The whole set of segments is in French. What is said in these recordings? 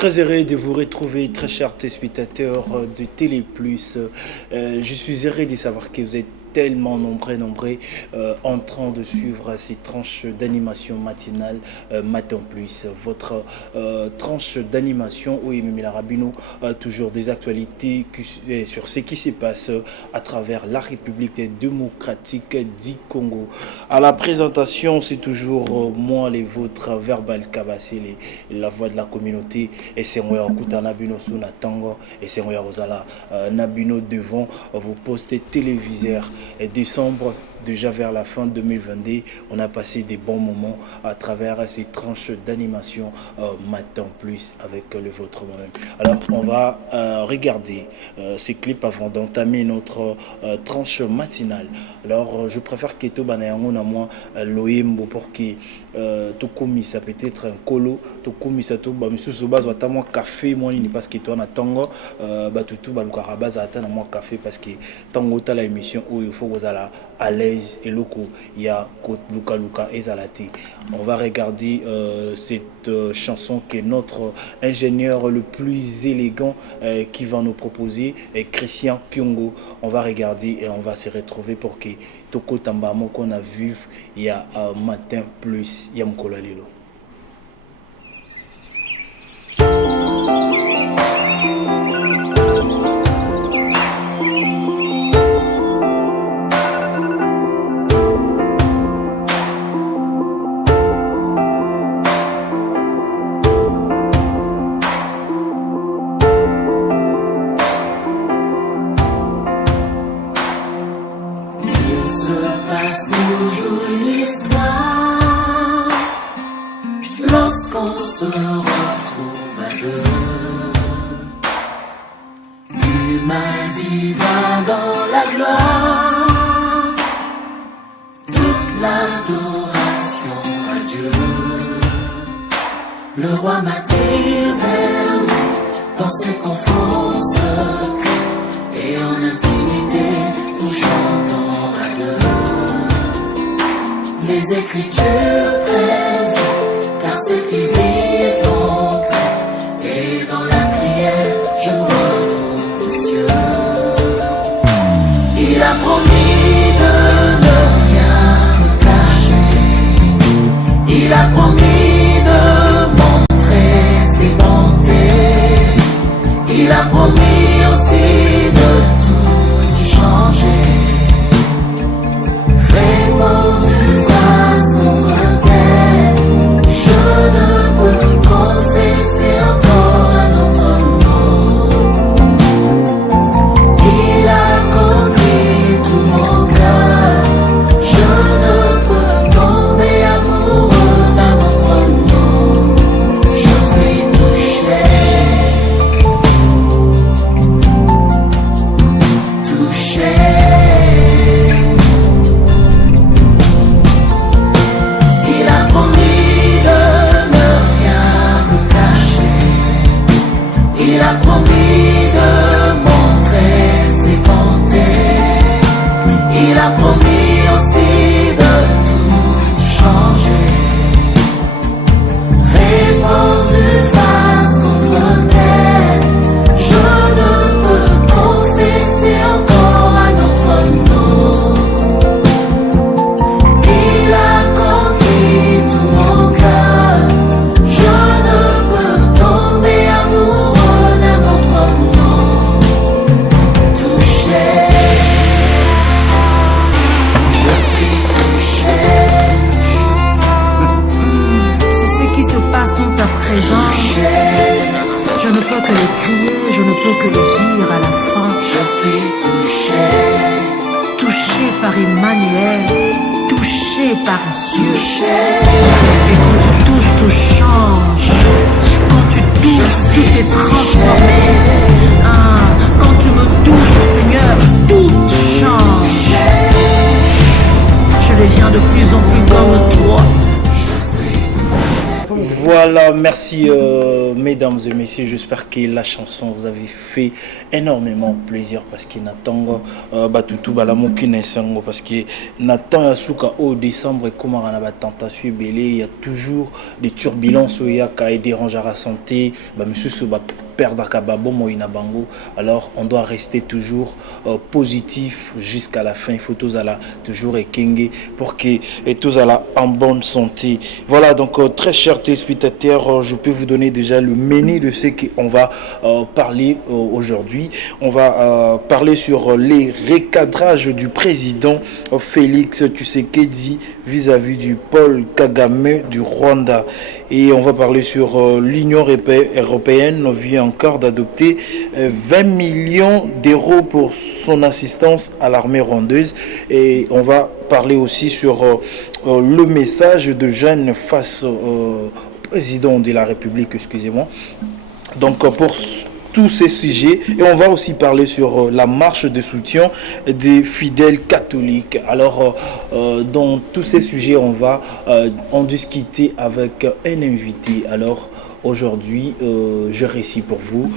Très heureux de vous retrouver, très chers téléspectateurs de Télé Plus. Je suis heureux de savoir que vous êtes tellement nombreux en train de suivre ces tranches d'animation matinale Matin Plus. Votre tranche d'animation où Mimi Larabino toujours des actualités sur ce qui se passe à travers la République démocratique du Congo. À la présentation, c'est toujours moi, les vôtres, Verbal Kabassé, la voix de la communauté. Et c'est moi, Okuta Nabino Sunatango. Et c'est moi, Rosala Nabino devant vos postes téléviseurs. Et décembre, déjà vers la fin 2022, on a passé des bons moments à travers ces tranches d'animation Matin Plus avec le vôtre moi-même. Alors, on va regarder ces clips avant d'entamer notre tranche matinale. Alors, je préfère que tout banayango na moi loyembo pour que tout comme ça peut-être un colo, tout comme ça tout ba monsieur base wa moi café moi ni parce que toi na tango ba tout ba lukara base ata na moi café parce que tango ta la émission où il faut vous aller à l'aise et loko il y a Luka Luka et Zalati. On va regarder cette chanson que notre ingénieur le plus élégant qui va nous proposer, Christian Piongo. On va regarder et on va se retrouver pour que Toko Tambamo qu'on a vu il y a Matin Plus, Yamkola Lilo. Toujours une histoire lorsqu'on se retrouve à deux. L'humanité va dans la gloire, toute l'adoration à Dieu. Le roi m'attire vers lui dans ses conforts secrets et en intimité nous chantons à deux. Les Écritures prévient, car ce qu'il dit est concret. Et dans la prière, je retrouve les cieux. Il a promis de ne rien me cacher. Il a promis de montrer ses bontés. Il a promis aussi de tout changer. Répondu contre terre, je ne peux confesser encore un autre nom. Il a conquis tout mon cœur, je ne peux tomber amoureux d'un autre nom. Je suis touché, touché. Il a promis de montrer ses bontés. Il a promis aussi de tout changer. Répondu face contre terre, je ne peux confesser encore un autre nom. Il a conquis tout mon cœur, je ne peux tomber amoureux. Je ne peux que le crier, je ne peux que le dire à la fin. Je suis touché, touché par Emmanuel, touché par Dieu. Et quand tu touches, tout change. Quand tu touches, tout est transformé. Quand tu me touches, Seigneur, tout change. Je deviens de plus en plus comme toi. Voilà. Voilà, merci mesdames et messieurs. J'espère que la chanson vous avez fait énormément plaisir parce qu'il n'attend batutu balamoki nesango parce que n'attend yasuka au décembre et comme on a tentation belé, il y a toujours des turbulences où il y a des dérange à la santé, monsieur se va perdre kababo moina bango. Alors on doit rester toujours positif jusqu'à la fin. Il faut tous aller toujours ekenge pour que tous aller en bonne santé. Voilà donc très chers téléspectateurs, je peux vous donner déjà le menu de ce qu'on va parler aujourd'hui. On va parler sur les recadrages du président Félix Tshisekedi vis-à-vis du Paul Kagame du Rwanda. Et on va parler sur l'Union européenne vient encore d'adopter 20 millions d'euros pour son assistance à l'armée rwandaise. Et on va parler aussi sur le message de jeunes face au président de la République, excusez-moi. Donc pour tous ces sujets, et on va aussi parler sur la marche de soutien des fidèles catholiques. Alors dans tous ces sujets, on va en discuter avec un invité. Alors aujourd'hui, je récite pour vous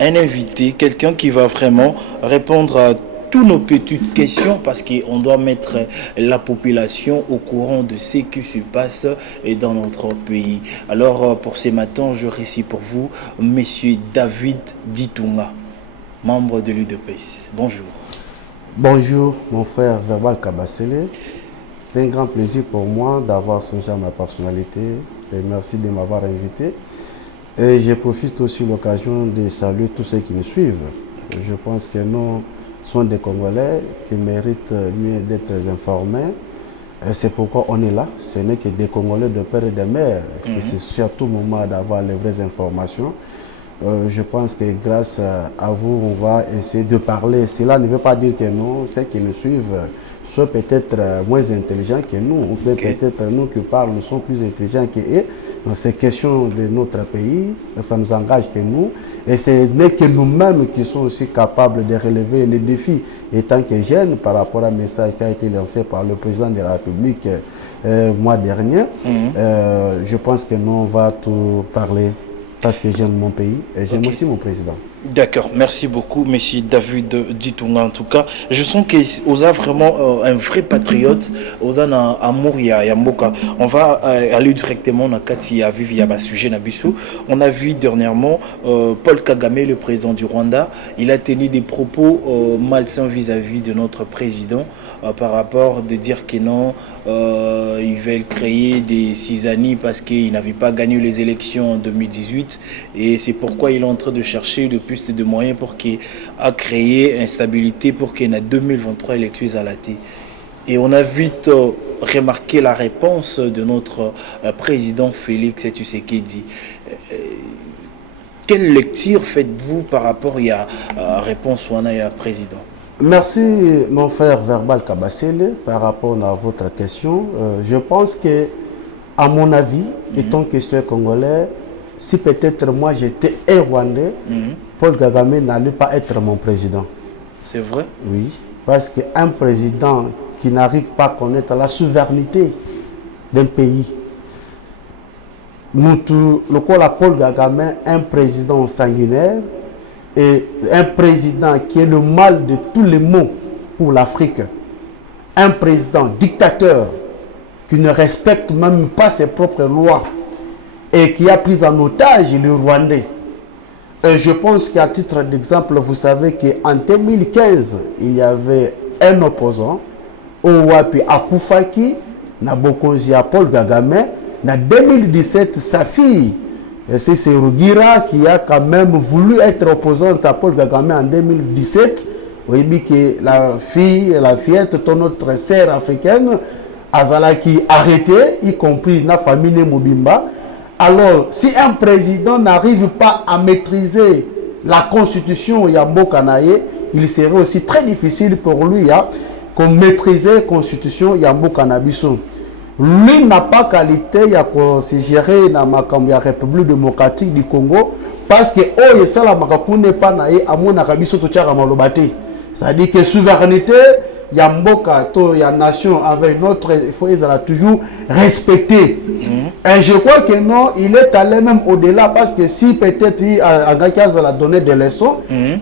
un invité, quelqu'un qui va vraiment répondre à toutes nos petites questions parce qu'on doit mettre la population au courant de ce qui se passe dans notre pays. Alors pour ce matin, je récite pour vous Monsieur David Ditunga, membre de l'UDPS. Bonjour. Bonjour mon frère Verbal Kabasele. C'est un grand plaisir pour moi d'avoir songé à ma personnalité et merci de m'avoir invité. Et je profite aussi de l'occasion de saluer tous ceux qui nous suivent. Je pense que nous sont des Congolais qui méritent mieux d'être informés. C'est pourquoi on est là. Ce n'est que des Congolais de père et de mère. C'est surtout le moment d'avoir les vraies informations. Je pense que grâce à vous, on va essayer de parler. Cela ne veut pas dire que nous, ceux qui nous suivent, sont peut-être moins intelligents que nous, ou peut-être nous qui parlons, nous sommes plus intelligents qu'eux. Dans ces questions de notre pays, ça nous engage que nous. Et ce n'est que nous-mêmes qui sommes aussi capables de relever les défis étant que jeunes par rapport à un message qui a été lancé par le président de la République mois dernier. Je pense que nous, on va tout parler parce que j'aime mon pays et j'aime aussi mon président. D'accord, merci beaucoup, monsieur David Ditunga. En tout cas, je sens que vous avez vraiment un vrai patriote. Vous avez un amour, il y a Mboka. On va aller directement dans Kati à vivre, il y a un sujet Nabissou. On a vu dernièrement Paul Kagame, le président du Rwanda. Il a tenu des propos malsains vis-à-vis de notre président par rapport de dire que non, ils veulent créer des cisanies parce qu'ils n'avaient pas gagné les élections en 2018 et c'est pourquoi il est en train de chercher le plus de moyens pour qu'il a créé instabilité pour qu'il y ait 2023 élections à la tête. Et on a vite remarqué la réponse de notre président Félix Tshisekedi. Quelle lecture faites-vous par rapport à la réponse ou à la président? Merci mon frère Verbal Kabasele par rapport à votre question. Je pense que, à mon avis, étant question congolais, si peut-être moi j'étais un Rwandais, Paul Kagame n'allait pas être mon président. C'est vrai? Oui, parce qu'un président qui n'arrive pas à connaître la souveraineté d'un pays, nous tous, le Paul Kagame, un président sanguinaire, et un président qui est le mal de tous les maux pour l'Afrique, un président dictateur qui ne respecte même pas ses propres lois et qui a pris en otage les Rwandais. Et je pense qu'à titre d'exemple, vous savez qu'en 2015, il y avait un opposant, Owapi Akufaki, Nabokonzi Paul Kagame. En 2017, sa fille, c'est Rugira qui a quand même voulu être opposante à Paul Kagame en 2017. Vous voyez que la fillette de notre sœur africaine, Azala qui arrêtée, y compris la famille Mobimba. Alors, si un président n'arrive pas à maîtriser la constitution Yambo Kanaye, il serait aussi très difficile pour lui de maîtriser la constitution Yambo Kanabiso. Lui n'a pas qualité de se gérer dans la République démocratique du Congo parce que n'est pas à mon Arabiso Malobate. C'est-à-dire que souveraineté, il y a mboka, il y a nation avec une autre, il faut toujours respecter. Et je crois que non, il est allé même au-delà parce que si peut-être il a donné des leçons,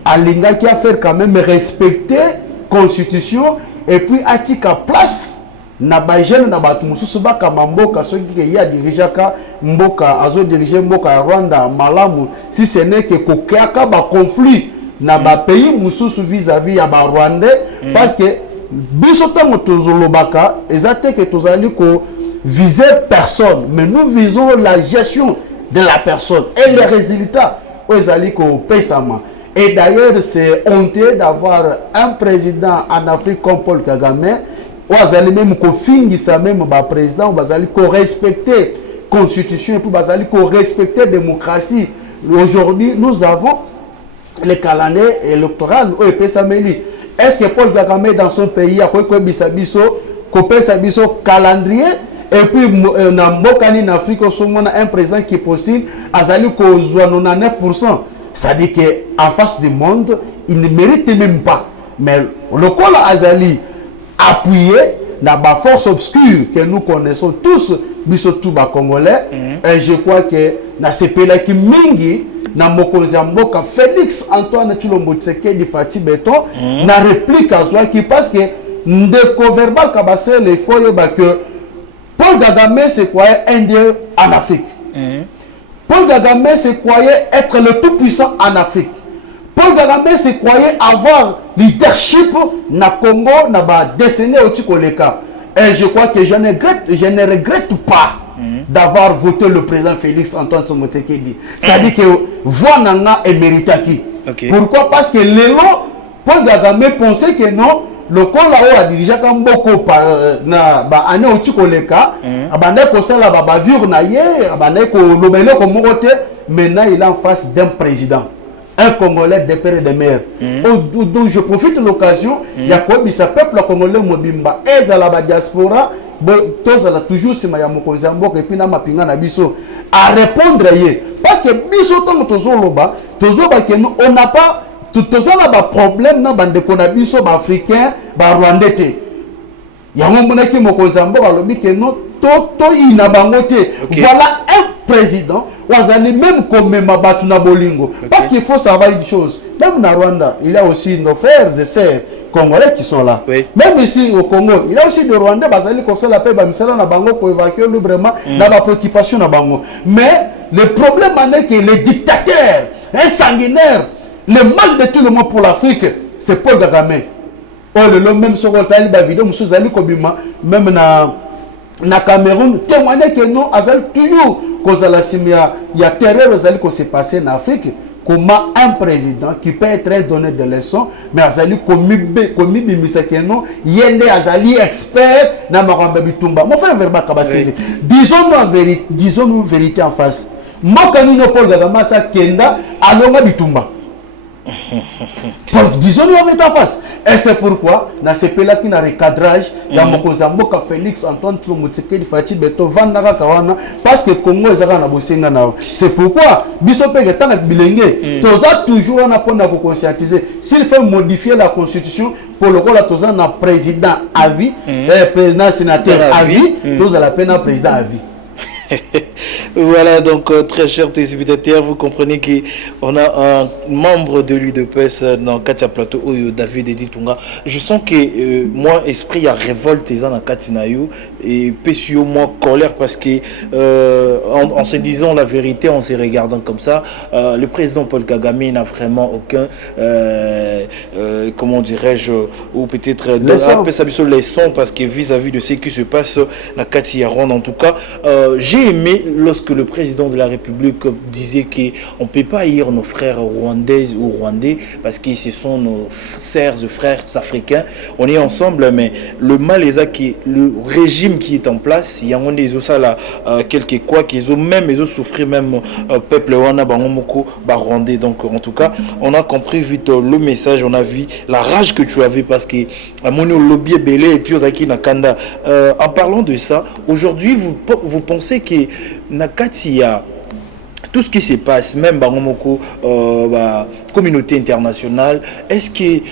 Alinga qui a fait quand même respecter la constitution et puis a place. Na bajene na batu mususu baka mboka soki ke ya dirijaka mboka azo diriger mboka ya Rwanda malamu si ce n'est que kokeaka ba conflit na ba pays mususu vis-à-vis ya ba Rwandais parce que biso tango tozolobaka ezate que tozali ko viser personne mais nous visons la gestion de la personne et les résultats ezali ko pesama. Et d'ailleurs c'est honteux d'avoir un président en Afrique comme Paul Kagame. Bazali même ko fingisa même ba président bazali ko respecter constitution et puis bazali ko respecter démocratie. Aujourd'hui nous avons le calendrier électoral au Pesameli. Est-ce que Paul Kagame dans son pays a quoi bisabiso ko pesabiso calendrier et puis na mbokani na Afrique on a un président qui postule azali ko zwa 99%. Ça dit que en face du monde il ne mérite même pas. Mais le col azali appuyé dans la force obscure que nous connaissons tous, bisotou ba congolais, et je crois que dans ces pays-là qui mingi, dans Mokonzi Mboka, Félix Antoine Tshilombo Tshisekedi Fati Beton, na réplique à soi qui parce que ndeko verbal kabase les foyers que Paul Kagame se croyait indien en Afrique. Paul Kagame se croyait être le tout puissant en Afrique. Paul Kagame se croyait avoir leadership na Congo na ba décennie au Tikoleka. Et je crois que je ne regrette pas d'avoir voté le président Félix Antoine Tshisekedi. Ça dit que voix nanga est méritaki. Pourquoi? Parce que l'élan Paul Kagame pensait que non, le col là-haut a dirigé comme beaucoup na ba année au Tikoleka, abandé ko sala ba bavure na ye, abandé ko lobelo ko mokote, maintenant il est en face d'un président. Un Congolais de père et de mère. Donc je profite de l'occasion, il y a quoi, ça peuple congolais mobimba, et à la diaspora, tous à toujours c'est ma mokonzi mboko et puis na mapinga na biso à répondre parce que biso tant que tozoloba que nous on n'a pas tout ça là ba problème na bande ko na biso ba africain ba rwandais te. Ya ngomona ki mokonzi mboko alobi que non to ina bangote. Voilà un président wazali même comme mabatu na bolingo parce qu'il faut savoir une chose, même na Rwanda il y a aussi nos frères et sœurs congolais qui sont là, même ici au Congo il y a aussi des Rwandais bazali ko sala pe ba misala na bango ko évacuer librement na ba préoccupation na bango. Mais le problème est que les dictateurs un sanguinaire, le mal de tout le monde pour l'Afrique c'est Paul Kagame. Oh le même sur le ba vidéo musu zali ko bima même na Cameroun témoigner que non azal toujours cause la simia il y a terreur qui s'est passé en Afrique. Comment un président qui peut être donné des leçons mais azali commis bimisakeno yende azali expert na maramba bitumba mon frère verba kabaseli disons-nous vérité en face mokani no Paul Kagame sa kenda alonga bitumba. Disons-nous en face. Et c'est pourquoi, dans ce pays-là qui n'a recadrage, il y a Mokozamboka Félix Antoine Tshisekedi Fati Beto Vandaka Kawana, parce que Congo est à Bosenga. C'est pourquoi, Bissope est en Bilenge, Toza toujours en apprendre à conscientiser. S'il faut modifier la constitution, pour le coup, Toza un président à vie, président sénateur à vie, Toza la peine un président à vie. Voilà, donc très chers téléspectateurs, vous comprenez qu'on a un membre de l'UDPS dans Katia Plateau, David Editunga. Je sens que moi, esprit à révolte dans Katinayu et Pessio, moi, colère parce que en se disant la vérité, en se regardant comme ça, le président Paul Kagame n'a vraiment aucun, comment dirais-je, ou peut-être un leçon parce que vis-à-vis de ce qui se passe dans Katia Ronde, en tout cas, j'ai aimé lorsque le président de la République disait qu'on ne peut pas haïr nos frères rwandais ou rwandais parce que ce sont nos sœurs et frères africains. On est ensemble, mais le mal est que le régime qui est en place, il y a des aussi là quelque quoi qu'ils ont même ils ont souffert même peuple wana bangomoko rwandais. Donc en tout cas, on a compris vite le message, on a vu la rage que tu avais parce que mon lobby est belé et puis Ozaki Nakanda. En parlant de ça, aujourd'hui vous pensez que Nakatia, tout ce qui se passe, même Bangomoko, communauté internationale, est-ce que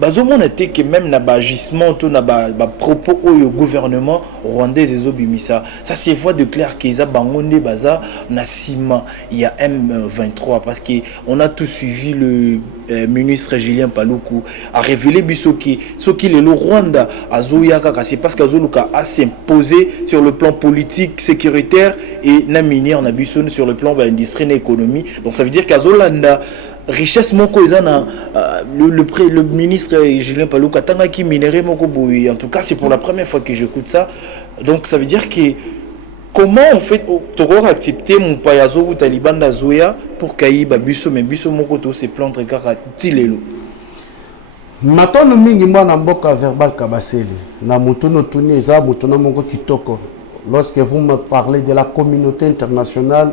bazomona te que même na ba agissement to na ba propos au gouvernement rwandais ezobimisa ça se voit de clair que eza bangonde baza na sima il y a M23 parce que on a tout suivi le ministre Julien Paluku a révélé biso que ce qui le Rwanda azoya kaka c'est parce qu'azoluka a s'imposer sur le plan politique sécuritaire et na minière na biso sur le plan industrie et économie donc ça veut dire qu'azolanda richesse moko ezana le ministre Julien Paluku tanga ki minéré moko boui en tout cas c'est pour la première fois que j'écoute ça donc ça veut dire que comment en fait tu auras accepté mon payazo ou taliban d'azoya pour kayiba biso mais biso moko to se planter kaka tilelo matono mingi mwana mboka verbal kabaseli na mutuno tuni eza mutuno moko kitoko lorsque vous me parlez de la communauté internationale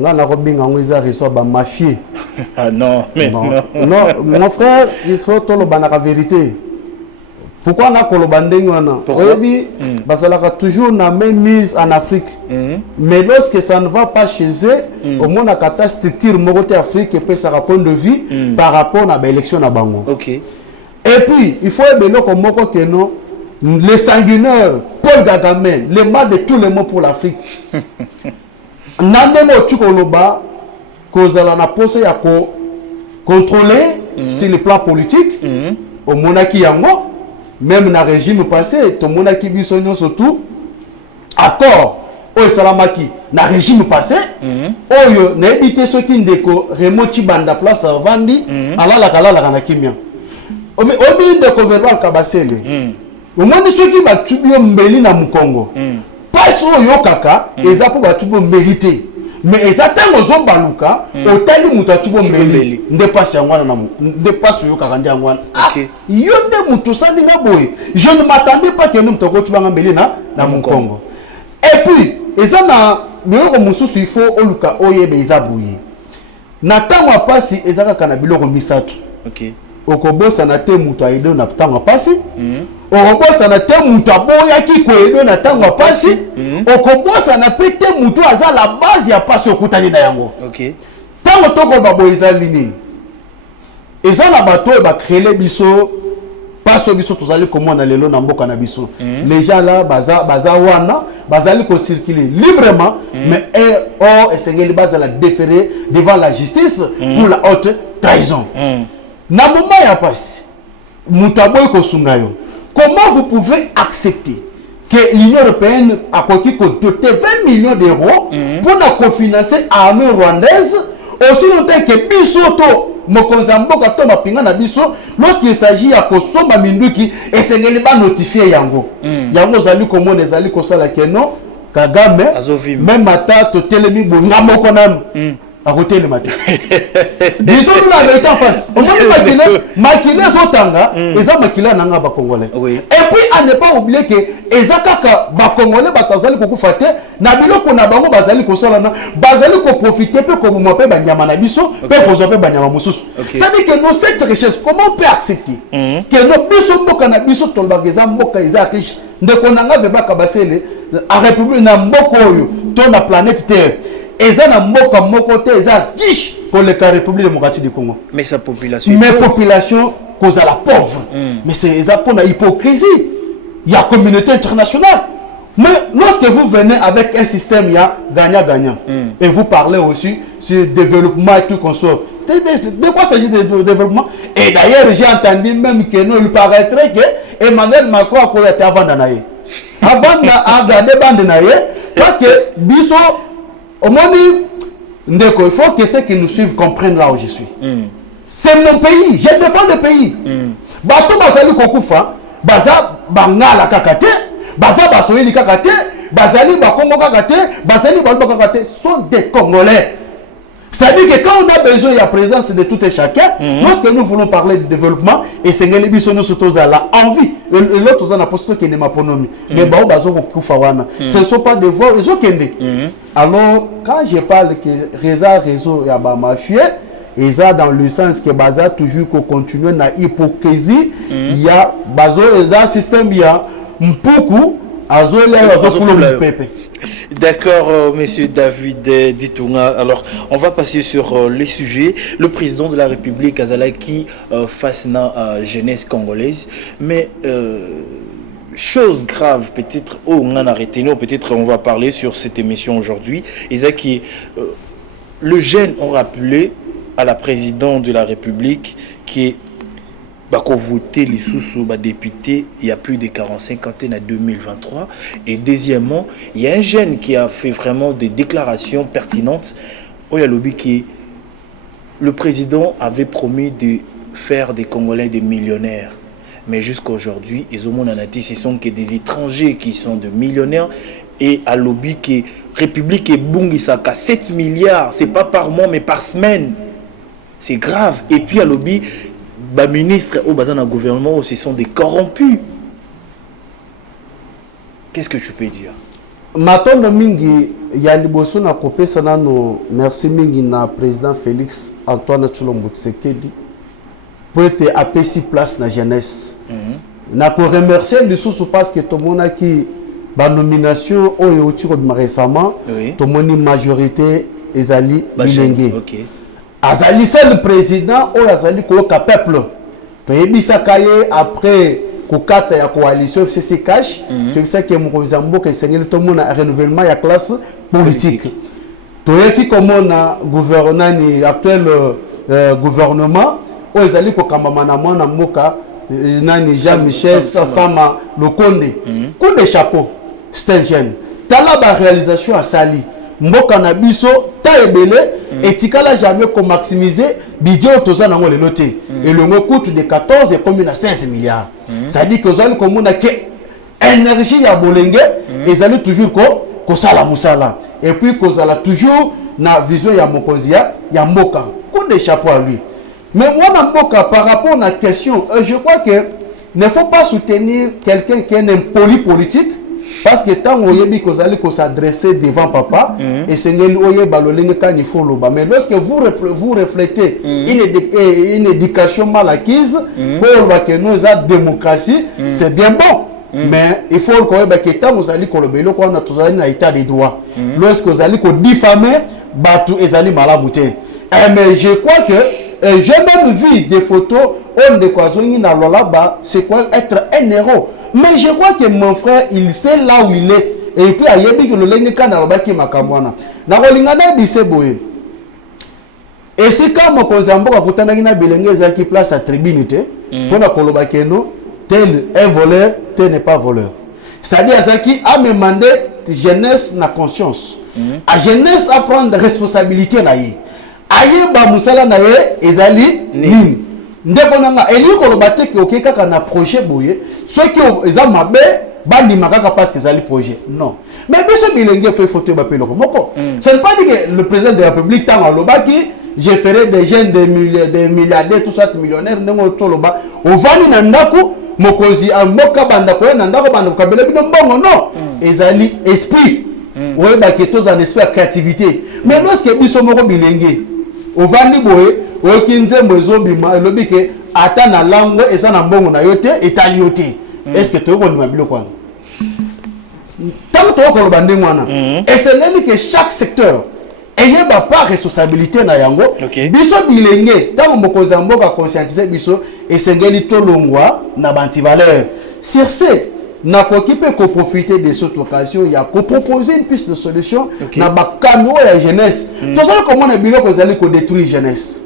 ngana robinga ngweza reçoit ba mafieux. Ah non, mais non. Mon frère, il faut tout le la vérité. Pourquoi on a kolobandeng wana? Oyebi basalaka toujours na même mise en Afrique. Mais lorsque ça ne va pas chez eux, au moins na kata structure morote Afrique et puis ça point de vie par rapport à l'élection na bango. OK. Et puis, il faut ébeler comme moko que non les sanguinaires Paul Kagame, le mal de tous les mots pour l'Afrique. Nandemo tukoloba kozala na pose ya ko contrôler sur le plan politique au monaki yango même na régime passé to monaki biso surtout accord o salamaki na régime passé oyo na ebité soki ndeko remoti banda place vandi alala kala na kimia obi ndeko verbal kabasele o moni soki ba tubio mbeli na mukongo paso yo kaka eza po batubo mérité mais eza tango zombaluka otali mutu atubo mbeli nde passe yangwana na nde passe yo kaka ndi yangwana yo nde mutu sandi nga boye je ne m'attendais pas que nous toko tuba mbeli na mukongo et puis eza na biloko mususu il faut oluka oyebe eza boye na tango apasi eza kaka na biloko misatu OK okobosa na te mutu aido na tango apasi okobosa na te mutu aboyaki koedo na tango apasi okobosa na pe te mutu aza la base ya pasi okutani na yango OK tango toko baboyeza nini eza na bato ba créer biso paso biso tozali komona lelo na mboka na biso les gens là baza wana bazali ko circuler librement mais esengeli base la déférer devant la justice pour la haute trahison na moment ya passe mutaboy ko sungayo comment vous pouvez accepter que l'Union européenne a doté 20 millions d'euros pour cofinancer l'armée rwandaise aussi longtemps que bisoto mokonzamboka to mapinga na biso lorsqu'il s'agit à kosomba minduki et c'est pas notifié yango yango zali komona zali kosala keno Kagame même ata to telemi bonga moko nanu à côté le matin. Disons nous la vérité en face. Au moins maquiller zotanga, eza maquiller nanga ba congolais. Et puis à ne pas oublier que eza kaka ba congolais ba tazali ko kufate na biloko na bango bazali ko sala na bazali ko profiter pe ko mope ba nyama na biso pe ko zope ba nyama mususu. Ça dit que nous cette richesse comment on peut accepter que nos biso mboka na biso tolbageza mboka eza riche ndeko nanga veba kabasele a république na mboko oyo to na planète Terre. Eza na mboka moko te eza riche pour la République démocratique du Congo. Mais sa population. Mais population cause à la pauvre. Mais c'est eza pour la hypocrisie. Il y a communauté internationale. Mais lorsque vous venez avec un système il y a gagnant-gagnant et vous parlez aussi sur développement et tout qu'on sort. De quoi s'agit de développement? Et d'ailleurs j'ai entendu même que nous il paraîtrait que Emmanuel Macron a quoi été avant d'anaïe. Avant de bande naïe parce que biso au moins, il faut que ceux qui nous suivent comprennent là où je suis. C'est mon pays, je défends le pays. Bato bazali kokufa, baza bangala kakate, baza basoyeli kakate, bazali bakongo kakate, bazali balba kakate sont des Congolais. C'est-à-dire que quand on a besoin de la présence de tout et chacun, lorsque nous voulons parler de développement, et c'est que les bisons sont la envie, et l'autre on a posté qui n'est pas ponomi. Mais bah ce ne sont pas des voix, ils ont qu'endé. Alors quand je parle que réseau ya ba mafia, et ça dans le sens que baza toujours qu'on continue na hypocrisie, il y a bazo et ça système il y a mpuku azo le azo fulo pepe. D'accord, monsieur David Ditunga. Alors, on va passer sur les sujets. Le président de la République, Azalaki, face à la jeunesse congolaise. Mais, chose grave, peut-être, on a arrêté, peut-être on va parler sur cette émission aujourd'hui. Isaki, le jeune ont rappelé à la présidente de la République qui est voter les sous députés il y a plus de 45 ans en 2023. Et deuxièmement, il y a un jeune qui a fait vraiment des déclarations pertinentes. Il y a lobby qui le président avait promis de faire des Congolais des millionnaires. Mais jusqu'à aujourd'hui, ils ont ce sont que des étrangers qui sont de millionnaires. Et à lobby qui République et Bungisaka 7 milliards, c'est pas par mois mais par semaine. C'est grave. Et puis à lobby ministres au bazar d'un gouvernement aussi sont des corrompus. Qu'est-ce que tu peux dire? Matondo mingi ya liboso na kopesa nano merci mingi na président Félix Antoine Tshilombo Tshisekedi pour être apesi place na jeunesse. Na ko remercier lisusu parce que to mona ki ba nomination oyo utiko récemment to moni majorité ezali bilenge. OK. Azali c'est le président ou azali ko ka peuple to yebisa kaye après ko kata ya coalition FCC cash que ça que Mokonzambo que sengeli to mona renouvellement ya classe politique to yeki comme na gouvernement ni actuel gouvernement ou azali ko kambama na mwana mboka nani Jean-Michel Sama Lokonde coup de chapeau c'est un jeune tala ba réalisation à Sali mboka na biso ta ebele etikala jamais ko maximiser budget otoza nango le noté et le coût de 14 est comme à 16 milliards ça dit que zali komona que énergie ya bolenge ezali toujours ko sala musala et puis ko sala toujours na vision ya mokozia ya mboka coup de chapeau à lui mais moi na mboka par rapport à la question je crois que ne faut pas soutenir quelqu'un qui est un impoli politique. Parce que tant que vous s'adresser devant papa, et c'est mais lorsque vous reflétez une éducation mal acquise, pour que nous avons démocratie, c'est bien bon. Mais il faut que tant vous allez un état de droit. Lorsque vous allez diffamer, mais je crois que j'ai même vu des photos on de c'est quoi être un héros. Mais je crois que mon frère, il sait là où il est. Et puis, il y a que le lengue quand on a qui makamwana. Na rolingana biseboye. Et c'est quand mon kozambo a kutana na bilenge za qui place à tribunité. Pour la koloba keno, tel est voleur, tel n'est pas voleur. C'est-à-dire ça qui a demandé jeunesse na conscience. A jeunesse à prendre responsabilité na yi. Aye ba musala na ye ezali nini. Ndeko nanga eli koloba te ke okeka kana projet boye ceux qui eza mabe bandi makaka parce que ezali projet non mais biso bilenge fait photo ba peloko moko ça ne pas dire que le président de la République tant alobaki je ferai des jeunes des milliardaires tout ça millionnaires ndeko toloba ovani na ndako mokonzi amboka banda ko na ndako banda kabele bino mbongo non ezali esprit ouais ba que tous en esprit créativité mais lorsque biso moko bilenge ovani boye okinze mbozobima lobike ata na langue eza na mbongo na yote etali yote est-ce que tu ko ndima bilo kwana tant to ko bande mwana et c'est là que chaque secteur ayé ba part responsabilité na yango biso bilenge tant mokoza mboka conscientiser biso et sengeli to longwa na banti valeur sur ce na ko kipe ko profiter de cette occasion ya ko proposer une piste de solution na ba kano ya jeunesse to ça comment na bilo ko zali ko détruire jeunesse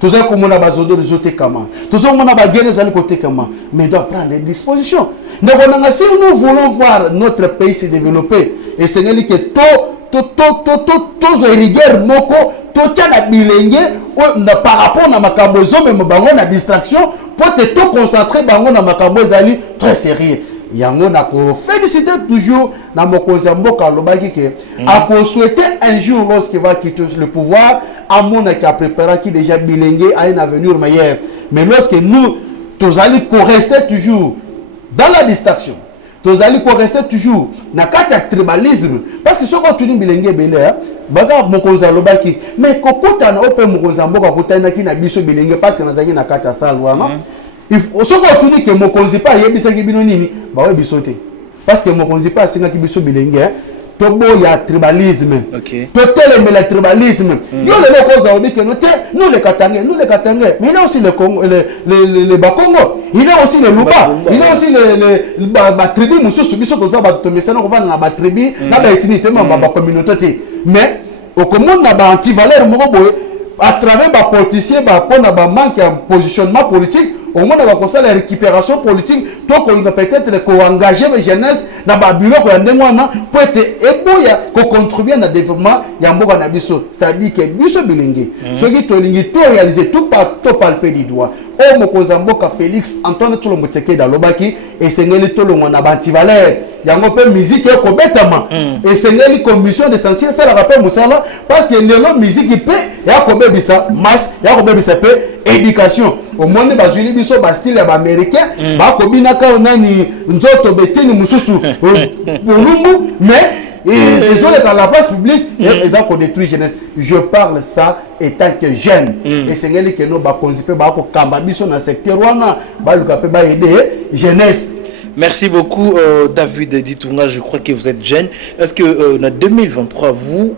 tout ça comme on a besoin de zoter comment tout ça on a besoin de zali côté comment mais doit prendre des dispositions donc si nous voulons voir notre pays se développer et c'est que to rigueur moko to tchana bilenge par rapport na makambo zo même bango na distraction pour te to concentrer bango na makambo zali très sérieux yango na ko féliciter toujours na mokonzi mboka lobaki ke a ko souhaiter un jour lorsqu'il va quitter le pouvoir à mon qui a préparé qui déjà bilingue à un avenir meilleur mais lorsque nous tous allons rester toujours dans la distraction tous allons rester toujours na kata tribalisme parce que ce qu'on continue bilingue belé baga mokonzi lobaki mais kokota na ope mokonzi mboka kotana ki na biso bilingue parce que na zangi na kata salwana il faut ce qu'on dit que mokonzi pas yebisa ki bino nini ba we bisote parce que mokonzi pas singa ki biso bilenge tobo ya tribalisme. Ok. Totel mais le tribalisme. Yo le cause on dit que nous les Katangais, mais il y a aussi le Congo, les Bakongo, il y a aussi les Luba, il y a aussi les tribus mususu biso koza ba tomesana ko vana ba tribu na ba ethnie ba communauté. Mais au Congo na ba anti-valeur moko boye à travers les politiciens, il manque de positionnement politique, au moins il la récupération politique, donc on peut peut-être engager les jeunesses dans le bureau pour être contribuer à développement de Biso. C'est-à-dire que Biso Bilingue, ceux qui ont réalisé tout palpé du doigt. Oh, Mokozamboka Félix, Antoine Tcholomotseke dans l'Obaki, et c'est le Tolongo na Bantivalère. Il y a un peu de musique qui est complètement. Et c'est une commission d'essentiel, ça le rappelle Moussala, parce que les musique qui paie, il y a un peu de ça, masse, il y a un peu de ça, éducation. Au moins, il y a un style américain, il y a un mais ils ont dans la place publique et ils ont détruit jeunesse. Je parle ça étant que jeune. Et c'est ce que nous avons conçu dans le secteur où aider jeunesse. Merci beaucoup David Ditunga, je crois que vous êtes jeune. Est-ce que en 2023, vous,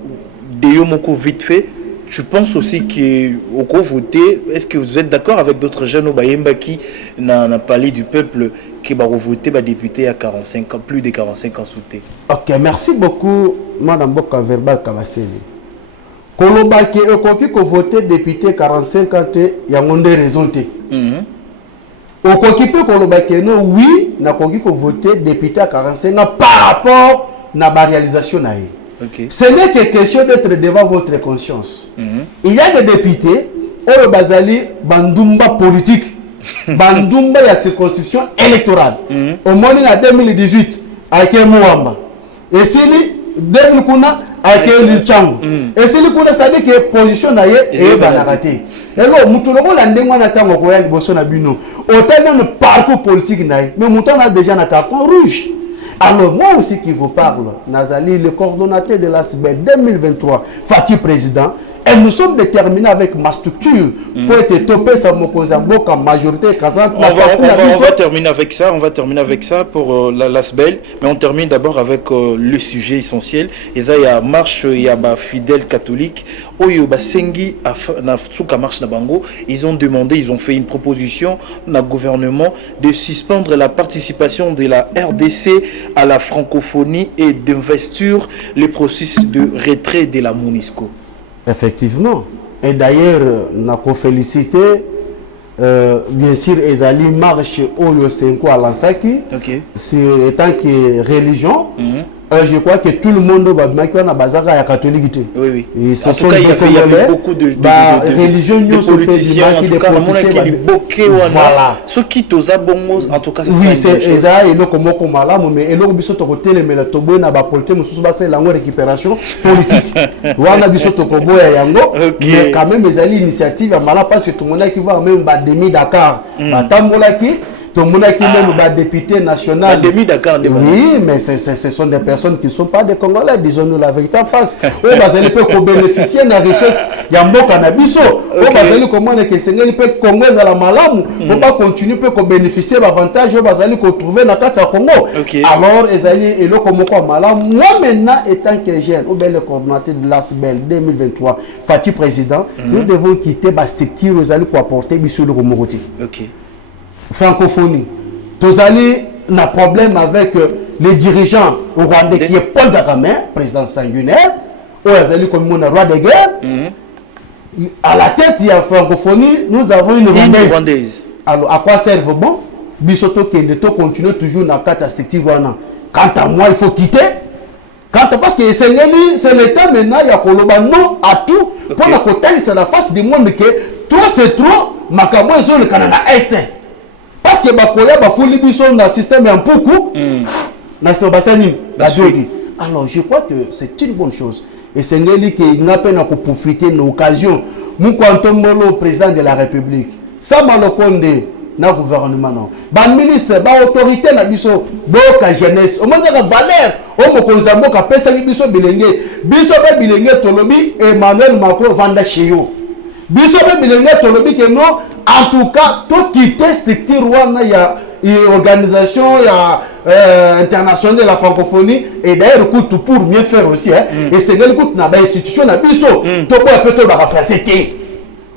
Deyomoko vite fait, je pense aussi qu'au cours voté, est-ce que vous êtes d'accord avec d'autres jeunes au Bayemba qui n'a parlé du peuple qui va voter député à 45 ans, plus de 45 ans souté? Ok, merci beaucoup, Madame Boka Verbal Kabaseli. Kolobaki okoki ko voter député 45 ans, il y a une raison. Okoki pe kolobaki no oui, na koki ko voter député à 45 ans par rapport à la réalisation na ye. Okay. Ce n'est que question d'être devant votre conscience. Il y a des députés, au Bazali, Bandumba politique, Bandumba, il y a circonscription électorale. Au moins, en 2018, avec Mouamba. Et si 2000, avec Luchango. Et si c'est-à-dire que position est banarate. Et là, nous avons un parcours politique, mais nous avons déjà un carton rouge. Alors moi aussi qui vous parle, Nazali, le coordonnateur de l'ASBEL 2023, Fatih président, et nous sommes déterminés avec ma structure pour être topé sur mon Mokozamboka majorité. On va terminer avec ça pour l'ASBEL, mais on termine d'abord avec le sujet essentiel. Et ça, il y a marche, il y a fidèles catholiques. Sengi marche na bango, ils ont demandé, ils ont fait une proposition au gouvernement de suspendre la participation de la RDC à la francophonie et d'investir le processus de retrait de la MONUSCO. Effectivement. Et d'ailleurs, nous avons félicité, bien sûr, Ezali marche Oyo Senko à Lansaki, étant que religion. Je crois que tout le monde va dire qu'il y a un catholique. Oui, oui. En tout cas, il y avait beaucoup de religions politiciens qui bloqué. Voilà. Ce qui toza bongos, en tout cas, oui, c'est ça. Et nous, comme on mais et nous, biso to côté les mélatobos na ba politique, nous sommes passés la récupération politique. Wana biso to kobo ya yango. Mais quand même, les initiatives à mala parce que tout le monde qui va même ba demi Dakar, ba tambola qui tout le monde qui même député national. Oui, mais ce sont des personnes qui ne sont pas des Congolais, disons-nous la vérité en face. Vous allez bénéficier de la richesse Yamboka Nabiso. Vous allez comment que Sénégal peut Congolais à la malamu. Vous pas continuer à bénéficier d'avantages. Vous allez trouver dans le Congo. Alors, ils allaient et le Congo malamu. Moi maintenant, étant que jeune, ou bien le coordonnateur de l'ASBEL 2023, Fatih président, nous devons quitter la structure. Vous allez apporter Bissou le Romoroti. Francophonie. Tous allez un problème avec les dirigeants rwandais qui est Paul Kagame, président sanguinaire, ou Azali comme mon roi de guerre. À la tête il y a francophonie, nous avons une rwandaise. Alors à quoi servent bon? Bisoto Kendeto continue toujours dans la catastrophe. Quant à moi, il faut quitter. Parce que c'est l'État maintenant, il y a non à tout. Pour la côté, c'est la face du monde que trop c'est trop, Makamo est le Canada Est. Parce que Bakoya Bafuli Bisson dans le système un peu coup, alors je crois que c'est une bonne chose. Et c'est Nelly qui n'a pas profité de l'occasion. Nous comptons le président de la République. Ça m'a le condé dans le gouvernement. Le ministre, l'autorité, la jeunesse, au moins la valeur, au moins qu'on a pensé que Bisso Bilenge Tolobi, Emmanuel Macron Vanda Cheo. Bisso Bilenge Tolobi, que non. En tout cas, tout quitter structure, il y a organisation internationale de la francophonie et d'ailleurs pour mieux faire aussi et c'est que écoute na ba institution na biso to ko peut ba français té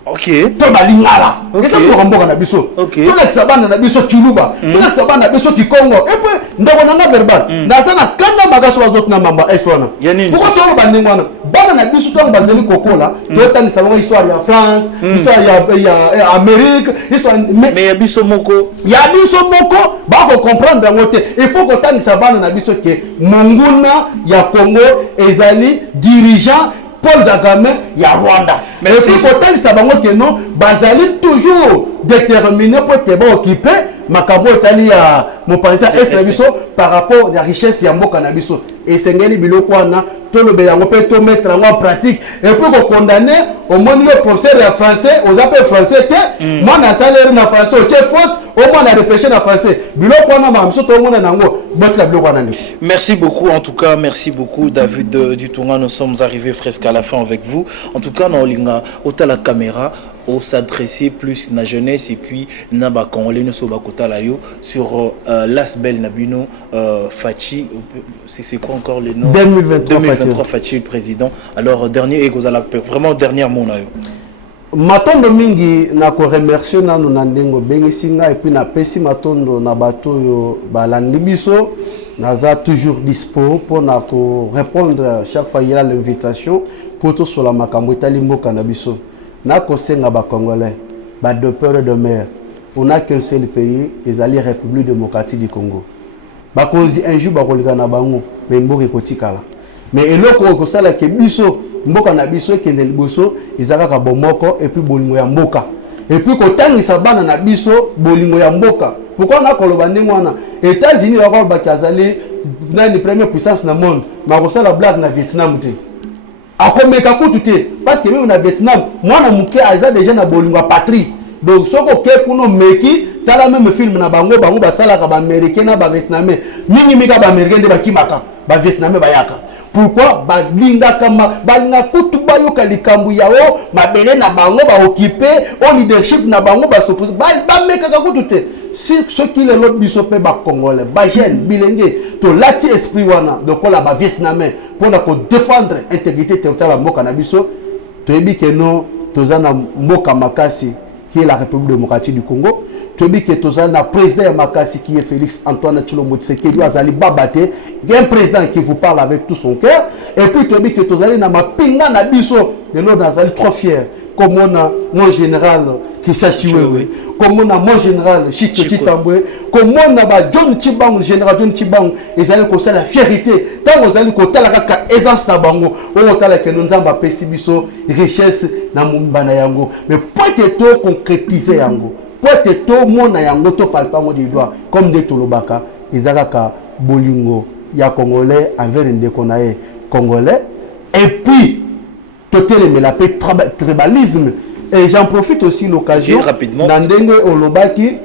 OK to ba lingala et ça pour mboka na biso to la sabana na biso chuluba to la sabana na biso kikongo et puis ndako na verbal na sana kanda magaso bazot na mamba espona pourquoi to ba ndingwana bana na biso to bazeli kokola to tani sabana histoire ya France histoire ya Amérique histoire mais ya biso moko ba ko comprendre ngote il faut que tani sabana na biso ke monguna ya Congo ezali dirigeant Paul Kagame ya Rwanda. Mais si côté ça bango que non, bazali toujours déterminé pour te ba occuper makambo etali ya mon président est na biso par rapport à la richesse ya mboka na biso et sengeli biloko wana to lobe yango pe to mettre en pratique et pour ko condamner au moins le professeur ya français aux appels français te moi na salaire na français au chef faute au moins na repêcher na français biloko wana ba mso to mona nango botika biloko wana ndi. Merci beaucoup en tout cas, merci beaucoup David Dutunga, nous sommes arrivés presque à la fin avec vous. En tout cas na olinga ota la caméra au s'adresser plus na jeunesse et puis na ba congolais no so ba kota la yo sur l'Asbel Nabino Fachi, c'est quoi encore le nom 2023 Fachi le président. Alors dernier et la vraiment dernière mot na yo. Matondo mingi na ko remercier na ndengo bengisinga et puis na pesi matondo na bato yo balandi biso naza toujours dispo pour na ko répondre chaque fois il y a l'invitation pour tout sur la makambo etali mboka na biso. Na kosenga ba congolais ba de peur et de mer on a qu'un seul pays ezali République démocratique du Congo ba konzi un jour ba kolika na bango mais mboka kotikala mais eloko ko sala ke biso mboka na biso kende liboso ezaka bomoko et puis bolingo ya mboka et puis ko tangisa bana na biso bolingo ya mboka pourquoi na koloba ndenge wana États-Unis ba ba kazali na ni première puissance na monde ma ko sala blague na Vietnam te akomeka kutu te parce que même na Vietnam mwana muke aza déjà na bolingo ya patrie donc soko ke kuno meki tala même film na bango basala ka ba américain na ba vietnamais mingi mika ba américain de ba kimaka ba vietnamais bayaka pourquoi ba linga kama ba na kutu ba yoka likambu yao mabele na bango ba occuper au leadership na bango ba s'opposer ba meka ka kutu te si ce qui le lot biso pe ba congolais ba jeune bilenge to lati esprit wana de ko la ba vietnamais pour na ko défendre intégrité territoriale mboka na biso to ebi ke no tozana mboka makasi qui est la République démocratique du Congo. Tu dis que tu as un président Makassi qui est Félix Antoine Tshilombo Tshisekedi, Azali Babate, il y a un président qui vous parle avec tout son cœur. Et puis tu dis que tu as un pinga na biso, de l'autre Azali trop fier. Comme on a mon général qui s'est tué, comme on a mon général Chito Chitambwe, comme on a John Chibang, général John Chibang, ils allaient comme la fierté. Tant vous allez côté la kaka aisance na bango, on tala que nous avons pesi biso richesse na mumbana yango. Mais peut-être concrétiser yango. Peut-être mon yango to palpamo des doigts comme des tolobaka, ils ka bolingo ya congolais envers une déconaye congolais et puis totel mais la paix tribalisme et j'en profite aussi l'occasion d'andenge olobaki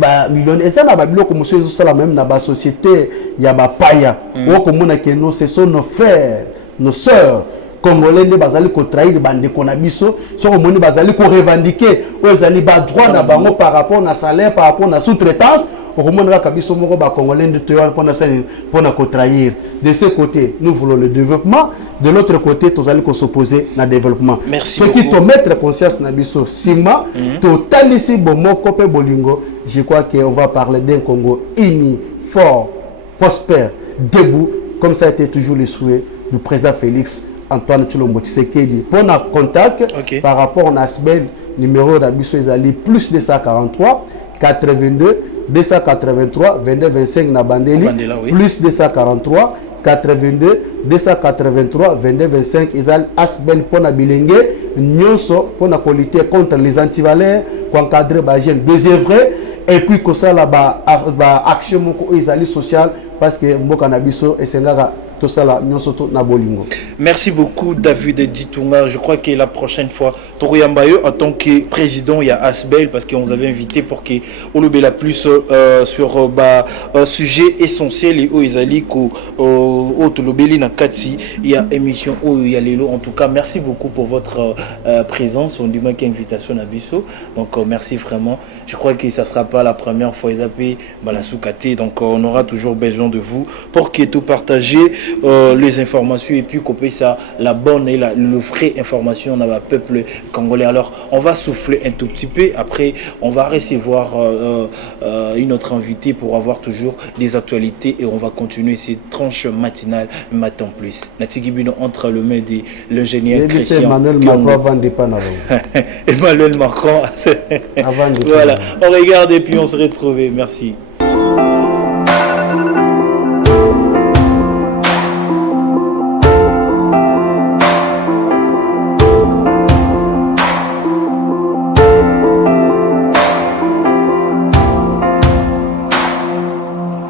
ba million et ça na ba biloko monsieur sala même na ba société ya ba paya o komona que nous ce sont nos frères nos sœurs congolais ne bazali ko trahir bande konabiso so ko moni bazali ko revendiquer o zali ba droit na bango par rapport na salaire par rapport na sous-traitance au monde là kabiso moko ba congolais de toyal pour na ko trahir de ce côté nous voulons le développement de l'autre côté tous allez s'opposer na développement ce qui te mettre conscience na biso sima total ici bomoko pe bolingo je crois que on va parler d'un Congo uni fort prospère debout comme ça a été toujours le souhait du président Félix Antoine Tshilombo Tshisekedi. Pour notre contact, par rapport à Asbel, numéro d'Abisso Ezali, plus 243 82 283 22 25 na Bandeli, plus 243 82 283 22 25 Ezali Asbel pour na Bilenge, Nyonso pour na lutter contre les antivaleurs, pour encadrer les jeunes désœuvrés, et puis que ça là action Ezali social parce que Mboka Nabiso et Sengaga tout ça là, nous sommes na bolingo. Merci beaucoup David Ditunga. Je crois que la prochaine fois, Toriyambayo en tant que président, il y a Asbel parce qu'on vous avait invité pour que on le la plus sur un sujet essentiel et où ils allaient au Tolobeli na Kati. Il y a émission où il y a les lots. En tout cas, merci beaucoup pour votre présence. On dit moi qu'il y a invitation à Bissau. Donc merci vraiment. Je crois que ça sera pas la première fois ils appellent la Soukate. Donc on aura toujours besoin de vous pour que tout partager les informations et puis couper ça la bonne et le vrai information dans le peuple congolais. Alors on va souffler un tout petit peu, après on va recevoir une autre invitée pour avoir toujours des actualités et on va continuer cette tranche matinale matin plus. Natigibino entre le main de l'ingénieur Christian Emmanuel Macron avant de pas Emmanuel Macron. Voilà, on regarde et puis on se retrouve. Merci.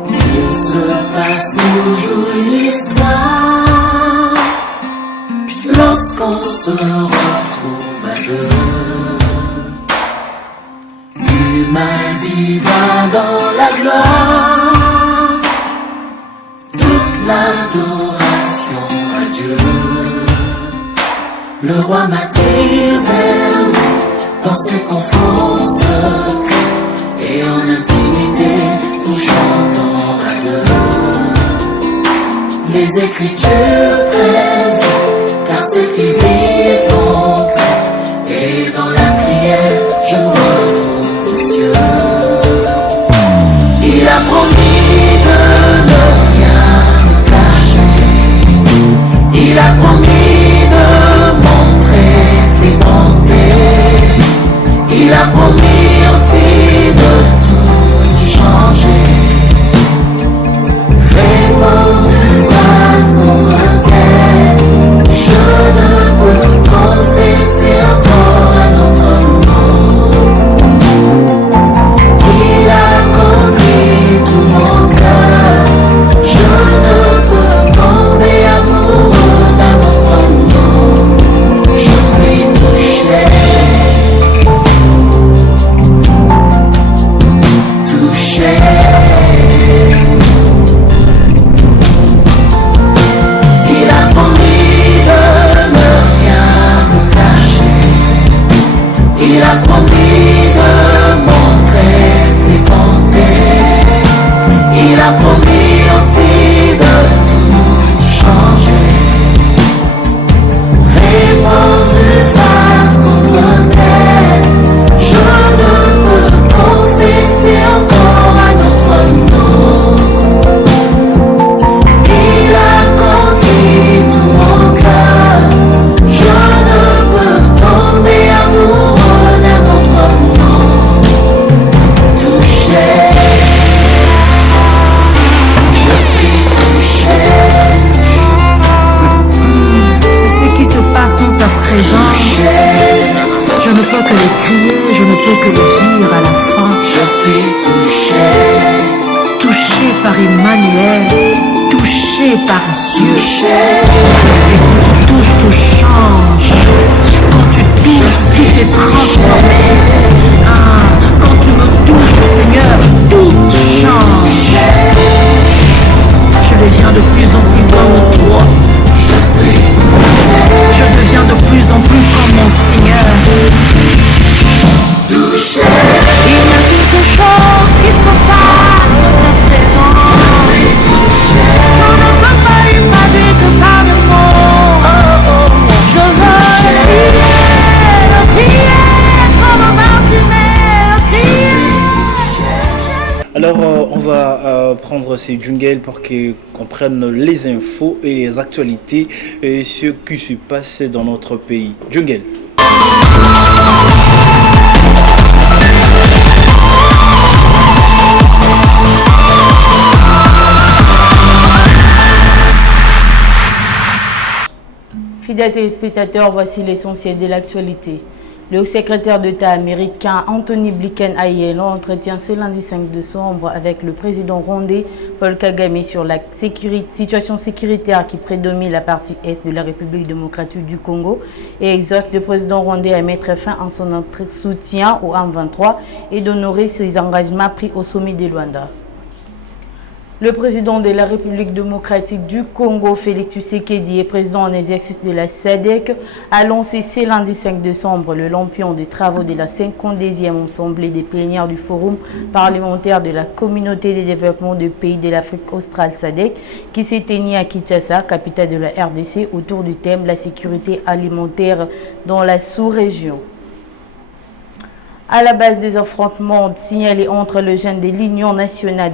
Il se passe toujours une histoire lorsqu'on se retrouve à deux. L'humanité va dans la gloire, toute l'adoration à Dieu. Le roi m'attire vers lui dans ce confort secret et en intimité nous chantons à deux. Les Écritures crèvent car ce qu'il dit est concret et dans la prière je retrouve les cieux. Il a promis de ne rien me cacher. Il a promis de montrer ses bontés. Il a promis aussi de tout changer. Répondu face contre terre, je ne peux confesser encore un autre nom. Il a conquis tout mon cœur, je ne peux tomber amoureux d'un autre nom. Je suis touché, touché. Il a promis de ne rien me cacher. Il a promis de montrer ses bontés. Il a promis aussi de tout changer. Répondu face contre terre, je ne peux confesser encore un autre nom. Il a conquis tout mon cœur, je ne peux tomber amoureux d'un autre nom. Touché, je suis touché. C'est ce qui se passe dans ta présence. Je ne peux que le crier, je ne peux que le dire à la fin. Je suis touché, Touché par Emmanuel, touché par Dieu. touché. Et quand tu touches, tout change. Quand tu touches, tout est transformé. Ah, quand tu me touches, Seigneur, tout change. Je deviens de plus en plus comme toi. Je suis touché, Je deviens de plus en plus comme mon Seigneur. touché. Il n'y a qu'une seule chose qui se passe dans ta présence. Je ne veux pas une vie de pardon. Je veux le prier comme Bartimée, le crier. Alors on va prendre ces jungles pour qu'on prenne les infos et les actualités et ce qui se passe dans notre pays. Jungle. Fidèles téléspectateurs, voici l'essentiel de l'actualité. Le secrétaire d'État américain Anthony Blinken a eu l'entretien ce lundi 5 décembre avec le président rwandais Paul Kagame sur la situation sécuritaire qui prédomine la partie est de la République démocratique du Congo et exhorte le président rwandais à mettre fin à son soutien au M23 et d'honorer ses engagements pris au sommet de Luanda. Le président de la République démocratique du Congo, Félix Tshisekedi, et président en exercice de la SADC, a lancé ce lundi 5 décembre le lampion des travaux de la 52e assemblée des plénières du Forum parlementaire de la Communauté de développement des pays de l'Afrique australe SADC, qui s'est tenu à Kinshasa, capitale de la RDC, autour du thème de la sécurité alimentaire dans la sous-région. À la base des affrontements signalés entre le jeunes de l'Union nationale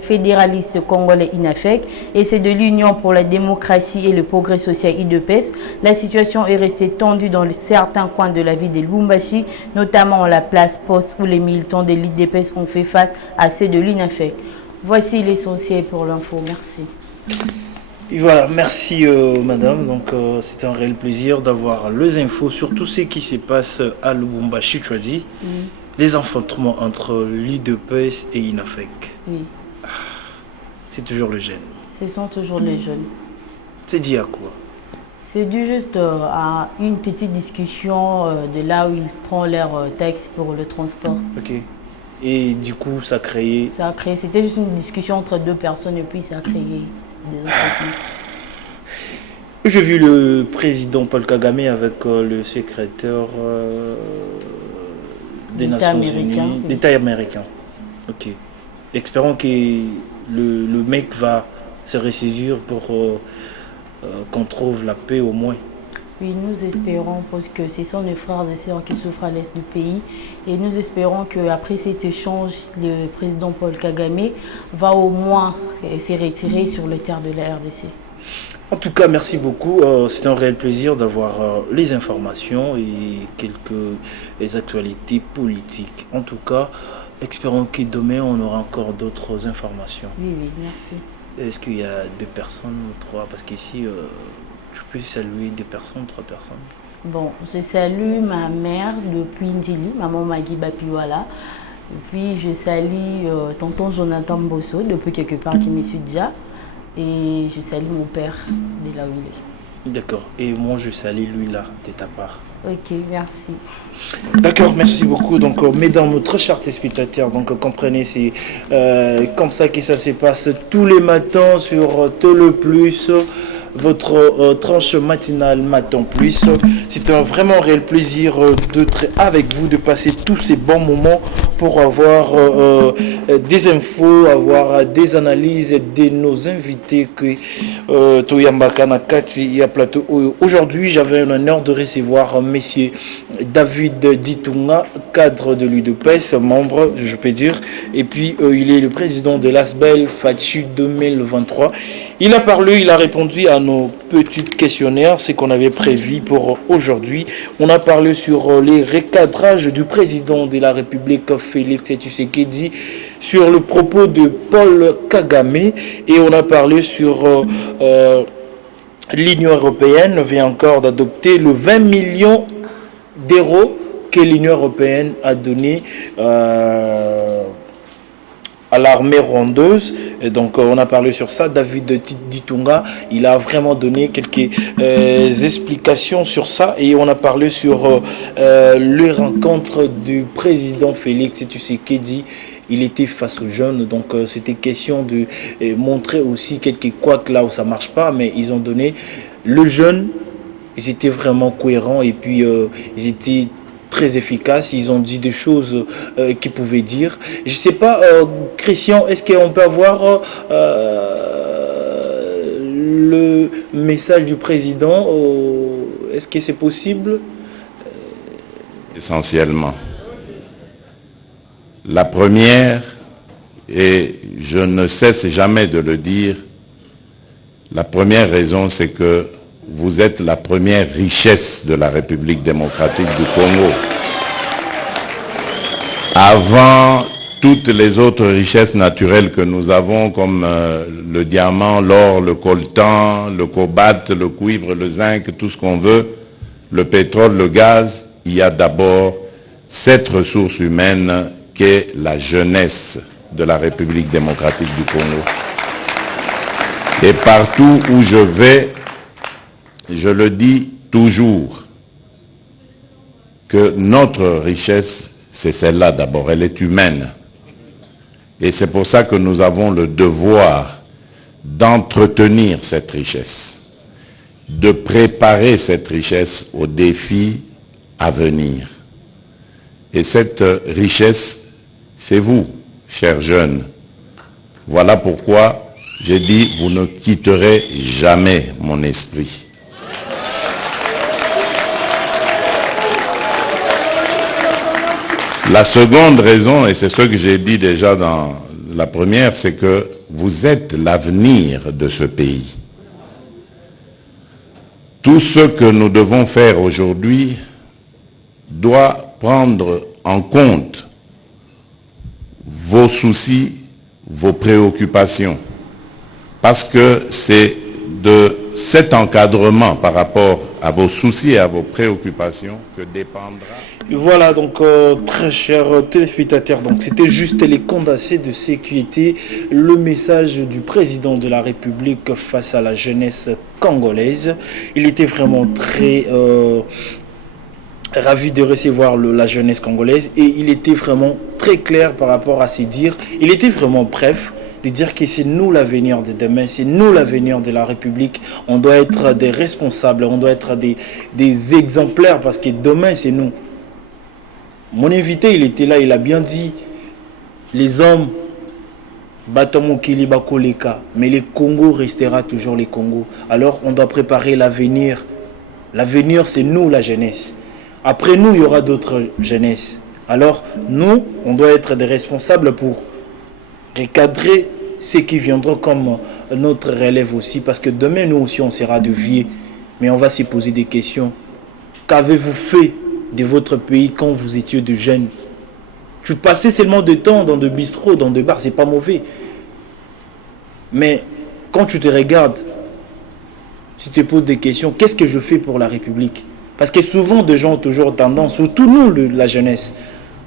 fédéraliste congolais INAFEC et ceux de l'Union pour la démocratie et le progrès social UDPS, la situation est restée tendue dans certains coins de la ville de Lubumbashi, notamment la place Poste où les militants de l'UDPS ont fait face à ceux de l'INAFEC. Voici l'essentiel pour l'info. Merci. Et voilà, merci madame. Donc c'est un réel plaisir d'avoir les infos sur tout ce qui se passe à Lubumbashi, tu as dit. Les affrontements entre l'UDPS et INAFEC. Oui. C'est toujours le jeune. Ce sont toujours les jeunes. C'est dit à quoi? C'est dû juste à une petite discussion de là où ils prennent leur texte pour le transport. Ok. Et du coup, ça a créé... C'était juste une discussion entre deux personnes et puis ça a créé... J'ai vu le président Paul Kagame avec le secrétaire des Nations Unies, l'État américain. Ok. Espérons que le mec va se ressaisir pour qu'on trouve la paix au moins. Oui, nous espérons parce que ce sont nos frères et sœurs qui souffrent à l'est du pays et nous espérons qu'après cet échange, le président Paul Kagame va au moins se retirer sur le terre de la RDC. En tout cas, merci beaucoup. C'est un réel plaisir d'avoir les informations et quelques actualités politiques. En tout cas, espérons que demain, on aura encore d'autres informations. Oui, merci. Est-ce qu'il y a 2 personnes ou 3? Parce qu'ici... tu peux saluer 2 personnes, 3 personnes? Bon, je salue ma mère depuis Ndjili, maman Magui Bapiwala. Et puis je salue tonton Jonathan Bosso depuis quelque part qui me suit déjà. Et je salue mon père de là où il est. D'accord. Et moi je salue lui là, de ta part. Ok, merci. D'accord, merci beaucoup. Donc, mesdames, très chers téléspectateurs, donc comprenez, c'est comme ça que ça se passe tous les matins sur Télé Plus. Votre tranche matinale Matin Plus. C'est un vraiment réel plaisir d'être avec vous, de passer tous ces bons moments pour avoir des infos, avoir des analyses de nos invités que Toyambaka Nakati et à plateau. Aujourd'hui, j'avais l'honneur de recevoir monsieur David Ditunga, cadre de l'UDPS, membre, je peux dire, et puis il est le président de l'ASBEL FATCHU 2023. Il a parlé, il a répondu à nos petits questionnaires, ce qu'on avait prévu pour aujourd'hui. On a parlé sur les recadrages du président de la République, Félix Tshisekedi, sur le propos de Paul Kagame, et on a parlé sur l'Union européenne vient encore d'adopter le 20 millions d'euros que l'Union européenne a donné à l'armée rwandaise. Et donc on a parlé sur ça. David Ditunga, il a vraiment donné quelques explications sur ça, et on a parlé sur les rencontres du président Félix Tshisekedi. Il était face aux jeunes, donc c'était question de montrer aussi quelques couacs là où ça marche pas, mais ils ont donné le jeune, ils étaient vraiment cohérents, et puis ils étaient très efficaces, ils ont dit des choses qu'ils pouvaient dire. Je sais pas, Christian, est-ce qu'on peut avoir le message du président? Est-ce que c'est possible? Essentiellement. La première, et je ne cesse jamais de le dire, la première raison, c'est que vous êtes la première richesse de la République démocratique du Congo. Avant toutes les autres richesses naturelles que nous avons, comme le diamant, l'or, le coltan, le cobalt, le cuivre, le zinc, tout ce qu'on veut, le pétrole, le gaz, il y a d'abord cette ressource humaine qu'est la jeunesse de la République démocratique du Congo. Et partout où je vais, je le dis toujours, que notre richesse, c'est celle-là d'abord, elle est humaine. Et c'est pour ça que nous avons le devoir d'entretenir cette richesse, de préparer cette richesse aux défis à venir. Et cette richesse, c'est vous, chers jeunes. Voilà pourquoi j'ai dit, vous ne quitterez jamais mon esprit. La seconde raison, et c'est ce que j'ai dit déjà dans la première, c'est que vous êtes l'avenir de ce pays. Tout ce que nous devons faire aujourd'hui doit prendre en compte vos soucis, vos préoccupations. Parce que c'est de cet encadrement par rapport à vos soucis et à vos préoccupations que dépendra... Voilà, donc très chers téléspectateurs, donc c'était juste les condensés de sécurité, le message du président de la République face à la jeunesse congolaise. Il était vraiment très ravi de recevoir la jeunesse congolaise et il était vraiment très clair par rapport à ses dires. Il était vraiment bref de dire que c'est nous l'avenir de demain, c'est nous l'avenir de la République. On doit être des responsables, on doit être des exemplaires parce que demain c'est nous. Mon invité, il était là, il a bien dit, les hommes, Batomokili Bakoleka, mais le Congo restera toujours le Congo. Alors, on doit préparer l'avenir. L'avenir, c'est nous, la jeunesse. Après nous, il y aura d'autres jeunesses. Alors, nous, on doit être des responsables pour recadrer ceux qui viendront comme notre relève aussi. Parce que demain, nous aussi, on sera de vieux. Mais on va se poser des questions. Qu'avez-vous fait de votre pays quand vous étiez de jeunes? Tu passais seulement de temps dans de bistrots, dans de bars, c'est pas mauvais. Mais quand tu te regardes, tu te poses des questions, qu'est-ce que je fais pour la République? Parce que souvent, des gens ont toujours tendance, surtout nous, la jeunesse,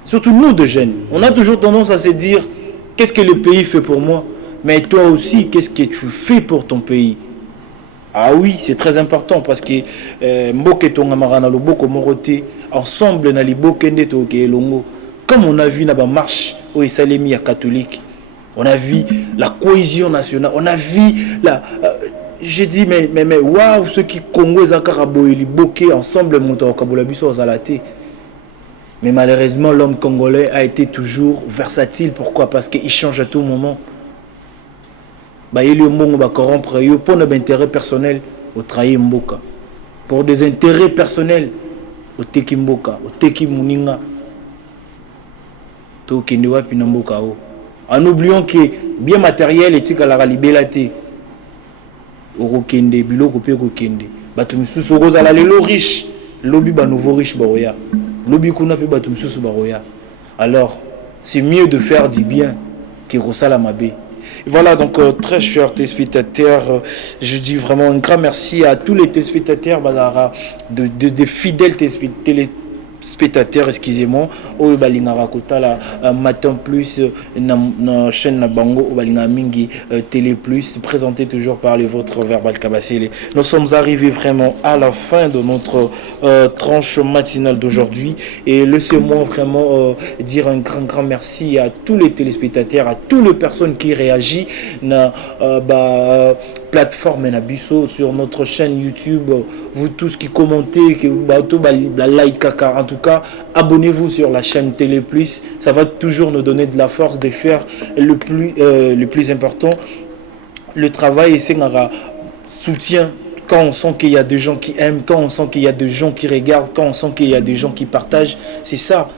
surtout nous de jeunes, on a toujours tendance à se dire, qu'est-ce que le pays fait pour moi? Mais toi aussi, qu'est-ce que tu fais pour ton pays? Ah oui, c'est très important parce que ensemble comme on a vu dans la marche au Isalemi à catholique, on a vu la cohésion nationale, on a vu la j'ai dit mais waouh, ceux qui Congo Zakarabo et Boké ensemble montent au Kabulabiso aux Alaté. Mais malheureusement l'homme congolais a été toujours versatile. Pourquoi? Parce qu'il change à tout moment. Il va corrompre pour des intérêts personnels au trahir Mboka, pour des intérêts personnels au teki Mboka, au teki Muninga, to kendewa pinamboka o. En oubliant que bien matériel et tika la libélaté au kende biloko pe ko kende batu misusu roza la lelo riche lobi ba nouveau riche baroya lobi kuna pe batu misusu baroya. Alors c'est mieux de faire du bien que rosala mabe. Voilà, donc très chers téléspectateurs, je dis vraiment un grand merci à tous les téléspectateurs, de fidèles téléspectateurs, excusez-moi, au Balingara Kota, la Matin Plus, na chaîne na Bango, au Balinga Mingi, Télé Plus, présenté toujours par les vôtres Verbal Kabassele. Nous sommes arrivés vraiment à la fin de notre tranche matinale d'aujourd'hui et laissez-moi vraiment dire un grand merci à tous les téléspectateurs, à toutes les personnes qui réagissent na plateforme Nabiso sur notre chaîne YouTube, vous tous qui commentez, qui like, en tout cas abonnez-vous sur la chaîne Télé Plus, ça va toujours nous donner de la force de faire le plus important, le travail, et c'est un soutien. Quand on sent qu'il y a des gens qui aiment, quand on sent qu'il y a des gens qui regardent, quand on sent qu'il y a des gens qui partagent, c'est ça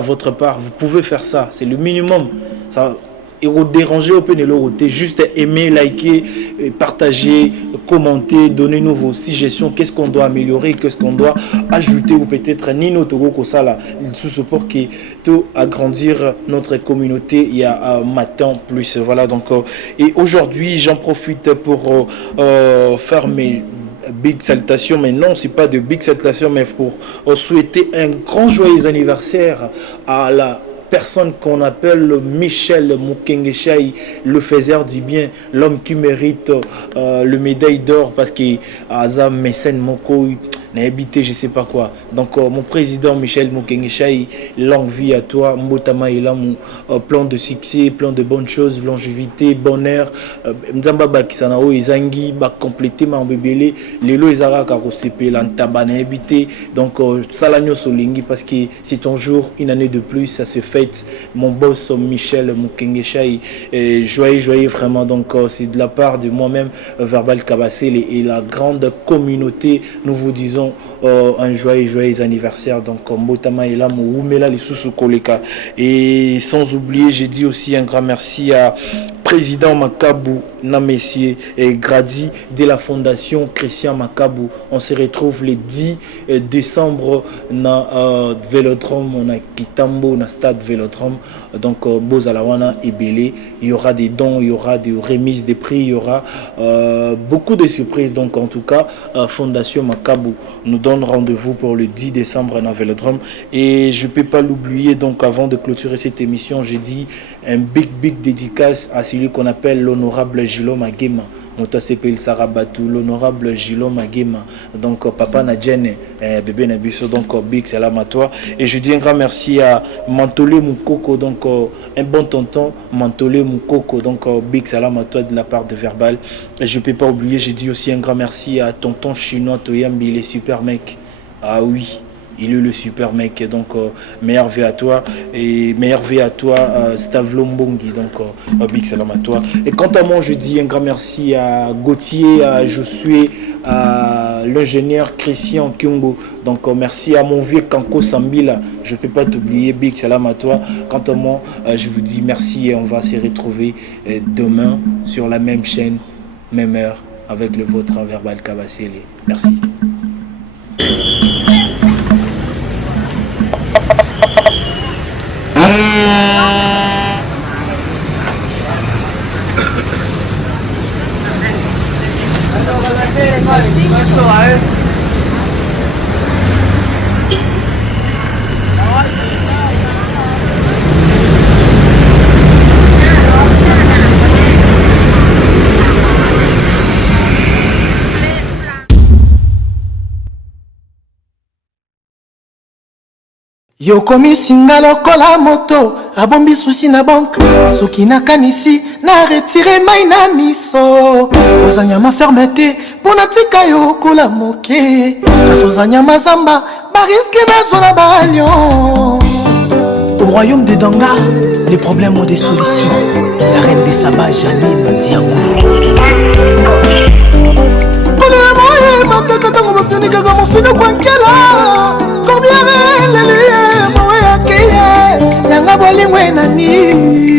votre part. Vous pouvez faire ça, c'est le minimum. Ça, et vous déranger au pénéloroté, juste aimer, liker, partager, commenter, donnez-nous vos suggestions, qu'est-ce qu'on doit améliorer, qu'est-ce qu'on doit ajouter ou peut-être ni notre ça sous support qui tout agrandir notre communauté. Il y a Matin Plus, voilà. Donc et aujourd'hui j'en profite pour faire big salutation, mais non, c'est pas de big salutation, mais pour souhaiter un grand joyeux anniversaire à la personne qu'on appelle Michel Mukengeshaï, le faiseur du bien, l'homme qui mérite le médaille d'or parce qu'il a un mécène Moko n'a habité je sais pas quoi. Donc mon président Michel Mukengeshaï, longue vie à toi, Mbotama et là mon plan de succès, plan de bonnes choses, longévité, bonheur, Nzamba Bakisana o Izangi ba compléter ma bébélé, lelo ezara ka kosepe l'antaba n'a habité. Donc salanyo solingi parce que c'est ton jour, une année de plus, ça se fête. Mon boss Michel Mukengeshaï, joyeux vraiment. Donc c'est de la part de moi-même Verbal Kabasele et la grande communauté, nous vous disons un joyeux anniversaire. Donc Mbotama et là Moumela les sous Koleka. Et sans oublier, j'ai dit aussi un grand merci à président Makabou Namessier et Grady de la fondation Christian Makabou. On se retrouve le 10 décembre na Vélodrome, na Kitambo, na stade Vélodrome. Donc Bozalawana et Belé, il y aura des dons, il y aura des remises des prix, il y aura beaucoup de surprises. Donc en tout cas, fondation Makabou nous donne rendez-vous pour le 10 décembre à Vélodrome. Et je ne peux pas l'oublier, donc avant de clôturer cette émission, j'ai dit un big dédicace à celui qu'on appelle l'honorable Gilo Magema. Motasepel Sarabatou, l'honorable Gilo Magema. Donc papa Nadjene, bébé Nabiso, donc big salam à toi. Et je dis un grand merci à Mantolé Moukoko, donc un bon tonton Mantolé Moukoko, donc big salam à toi de la part de Verbal. Et je ne peux pas oublier, j'ai dit aussi un grand merci à tonton chinois Toyambi, les super mecs. Ah oui, il est le super mec, donc meilleur vie à toi et meilleur vie à toi Stavlo Mbongi, donc big salam à toi. Et quant à moi, je dis un grand merci à Gauthier, à Josué, à l'ingénieur Christian Kyungo, donc merci à mon vieux Kanko Sambila, je ne peux pas t'oublier, big salam à toi. Quant à moi, je vous dis merci et on va se retrouver demain sur la même chaîne, même heure, avec le vôtre Verbal Kabasele. Merci. Yokomi singa lokola moto abombi susi na banque soki nakanisi na retire mai na miso ozanyama fermeté pona tika yokola moke kasozanyama zamba bariske nazo na balion. Au royaume de Danga, les problèmes ont des solutions. La reine des sabbats, Janine Diago.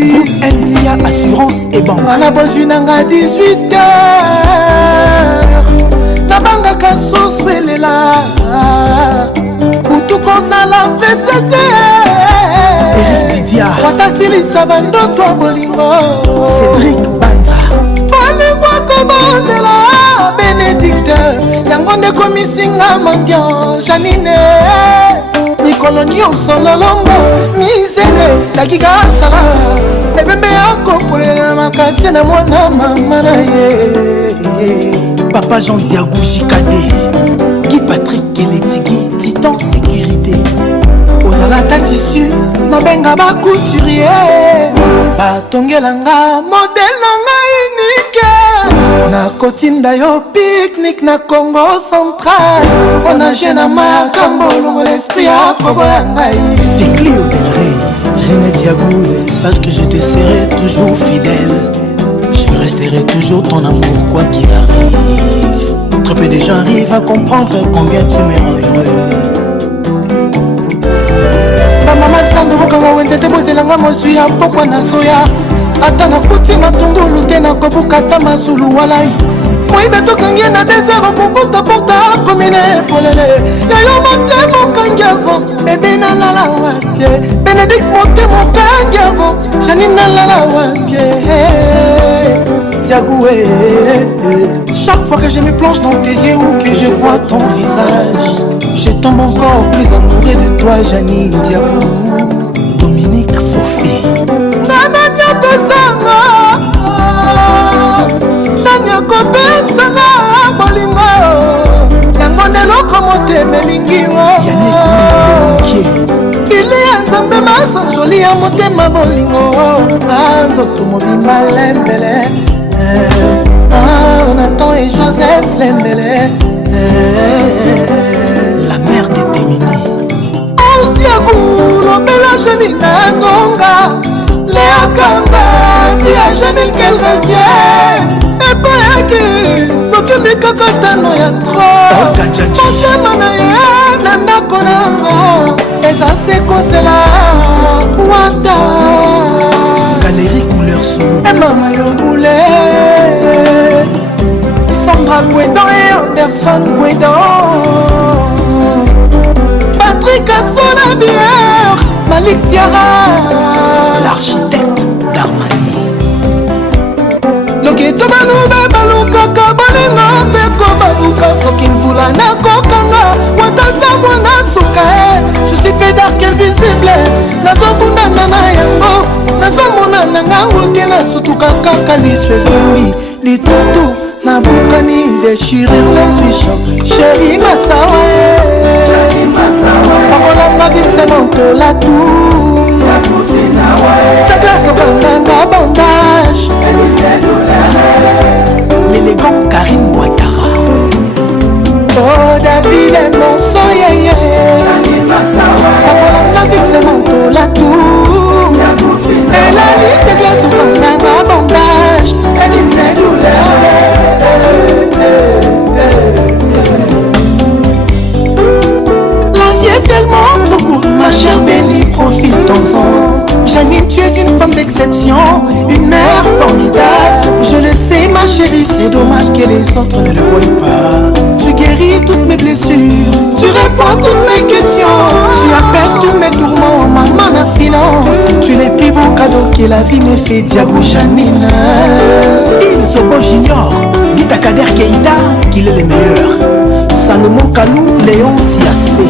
Groupe NCA Assurance et Banque. On a besoin d'un 18 h. Na banga kaso swelela. Utu kosa la fesete. Eric Didia. Watasili sabando toi bolingo. Cédric Banza. Bolingo kobondela. Bénédicte. Yango nde komisinga mandian. Janine. Kolonio sololongo misele dakika sala ebembe yako polela makasi na mwana mama na ye. Papa Jean Diago Jikade Guy Patrick Keletigi Titan Sécurité ozalata tissu nabenga ba couturier batongelanga modèle nanga unique na kotinda yo pique-nique na Congo central on a jeune à ma cambolo l'esprit à koboyangai des Clio del Rey Janine Diago sache que je te serai toujours fidèle, je resterai toujours ton amour quoi qu'il arrive. Trop peu de gens arrivent à comprendre combien tu me rends heureux. Mama sando boka wende te bozelanga mosuya pokwa na soya ata na kuti matungulu te na kobukata mazulu walai moibe tokangie na désert kokuta porta komine polele yayo mote mokangi avant bebe na lala wate Bénédicte mote mokangi avant Janine na lala wate Diagoué Chaque fois que je me plonge dans tes yeux ou que je vois ton visage, je tombe encore plus amoureux de toi, Jani Diakou. Dominique Fofé. Nananya pesanga, nanya kopesanga bolingo. Yango ndeloko motema elingi wo. Yannick Moukier. Ili ya nzambe masa joli ya motema bolingo. Nzoto mobimba lembele. Nathan et Joseph Lembele, la mère de Témini. Ange Diakou, l'obéla Janine Zonga, Léa Kanga, Tia Janine qu'elle revient. Et pas qui, faut que mes cacatano ya trop. Motema na ye, nanda konanga, eza seko sela, wata. Galerie couleur solo. Et mama yo boulé. Sandra Guédon et Anderson Guédon, Patrick Assolabière, Malik Diarra, l'architecte d'Armani. Loketo Balouba Balouka Kabalenga Beko Balouka Sokin Vula Nakokanga Wataza Mwana Sukae Susi pédard invisible Nazo Kundana na yango Nazo Mona Nangango Kena Sutuka Kakaliswe Vumbi Litutu Nabukani déchirer les huichons. Chérie Massawa Pakolanga vite c'est mon tour la tour. C'est grâce au Kanganga bandage. L'élégant Karim Ouattara. Oh David et mon soyez. Pakolanga vite c'est mon tour la tour. Et la vie c'est grâce au Kanganga bandage. Elle est pleine douleur. La vie est tellement trop courte, ma chère Bénie, profitons-en. Janine, tu es une femme d'exception, une mère formidable. Je le sais, ma chérie, c'est dommage que les autres ne le voient pas. Tu guéris toutes mes blessures, tu réponds à toutes mes questions. Tu apaises tous mes tourments, maman la finance. Tu es les plus beaux cadeaux que la vie me fait, Diago Janine. Il Sobo Junior. Dita Kader Keïta, qu'il est le meilleur. Salomon Kalou, Léon Siassé.